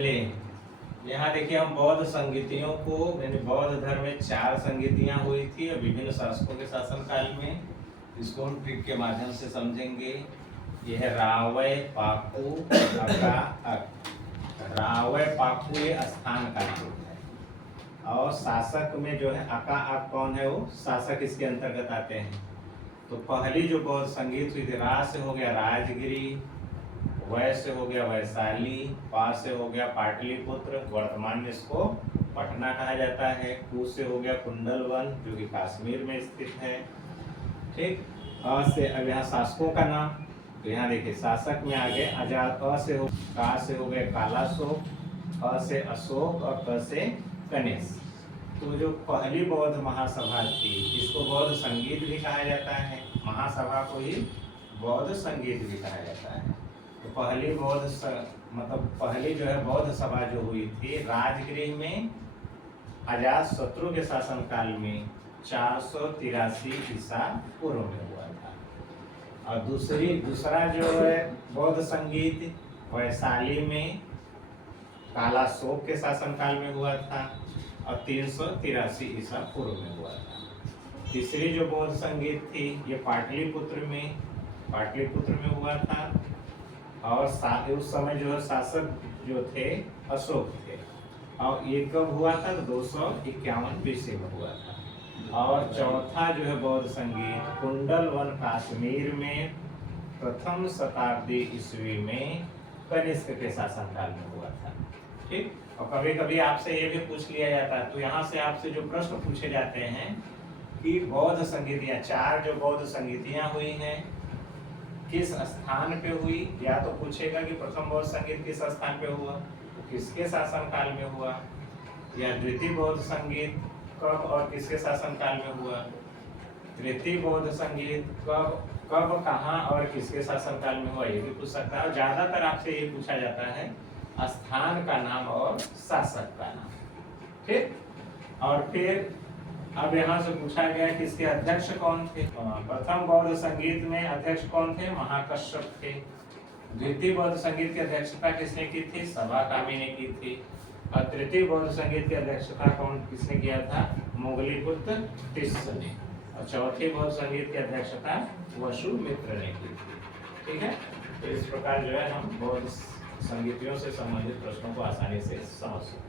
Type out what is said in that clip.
यहाँ देखिए हम बौद्ध संगीतियों को यानी बौद्ध धर्म में 4 संगीतियाँ हुई थी और विभिन्न शासकों के शासनकाल में। इसको हम ट्रिक के माध्यम से समझेंगे। यह है रावय पाकू अका अक। रावय पाकू ये स्थान का नाम है और शासक में जो है अका अक कौन है, वो शासक इसके अंतर्गत आते हैं। तो पहली जो बौद्ध संगीत हुई थी, रा से हो गया राजगिरी, वै से हो गया वैशाली, पा से हो गया पाटलिपुत्र, वर्तमान में इसको पटना कहा जाता है। कू से हो गया कुंडलवन जो कि कश्मीर में स्थित है। ठीक। अ से अब यहाँ शासकों का नाम, तो यहाँ देखिए शासक में आगे आजाद। अ से हो का से हो गए कालाशोक, अ से अशोक और क से गणेश। तो जो पहली बौद्ध महासभा थी इसको बौद्ध संगीत भी कहा जाता है, महासभा को ही बौद्ध संगीत भी कहा जाता है। तो पहली पहली जो है बौद्ध सभा जो हुई थी राजगृह में अजात शत्रु के शासनकाल में 483 ईसा पूर्व में हुआ था। और दूसरा जो है बौद्ध संगीत वैशाली में कालाशोक के शासनकाल में हुआ था और 383 ईसा पूर्व में हुआ था। तीसरी जो बौद्ध संगीत थी ये पाटलिपुत्र में हुआ था और उस समय जो है शासक जो थे अशोक थे। और ये कब हुआ था, तो 251 BC में हुआ था। और चौथा जो है बौद्ध संगीत कुंडलवन कश्मीर में प्रथम शताब्दी ईस्वी में कनिष्क के शासनकाल में हुआ था। ठीक। और कभी कभी आपसे ये भी पूछ लिया जाता है, तो यहाँ से आपसे जो प्रश्न पूछे जाते हैं कि बौद्ध संगीतियाँ 4 जो बौद्ध संगीतियाँ हुई हैं किस स्थान पे हुई, या तो पूछेगा कि प्रथम बौद्ध संगीत किस स्थान पे हुआ, किसके शासनकाल में हुआ, या द्वितीय बौद्ध संगीत कब और किसके शासनकाल में हुआ, तृतीय बौद्ध संगीत कब कहाँ और किसके शासनकाल में हुआ, ये भी पूछ सकता है। और ज्यादातर आपसे ये पूछा जाता है स्थान का नाम और शासक का नाम। ठीक। और फिर अब यहाँ से पूछा गया कि इसके अध्यक्ष कौन थे। प्रथम बौद्ध संगीत में अध्यक्ष कौन थे, महाकश्यप थे। द्वितीय बौद्ध संगीत की अध्यक्षता किसने की थी, सभाकामी ने की थी। और तृतीय बौद्ध संगीत की अध्यक्षता किसने किया था, मोगलीपुत्र टिस्स ने। और चौथी बौद्ध संगीत की अध्यक्षता वसुमित्र ने की थी। ठीक है। तो इस प्रकार जो है हम बौद्ध संगीतियों से संबंधित प्रश्नों को आसानी से समझ सकते हैं।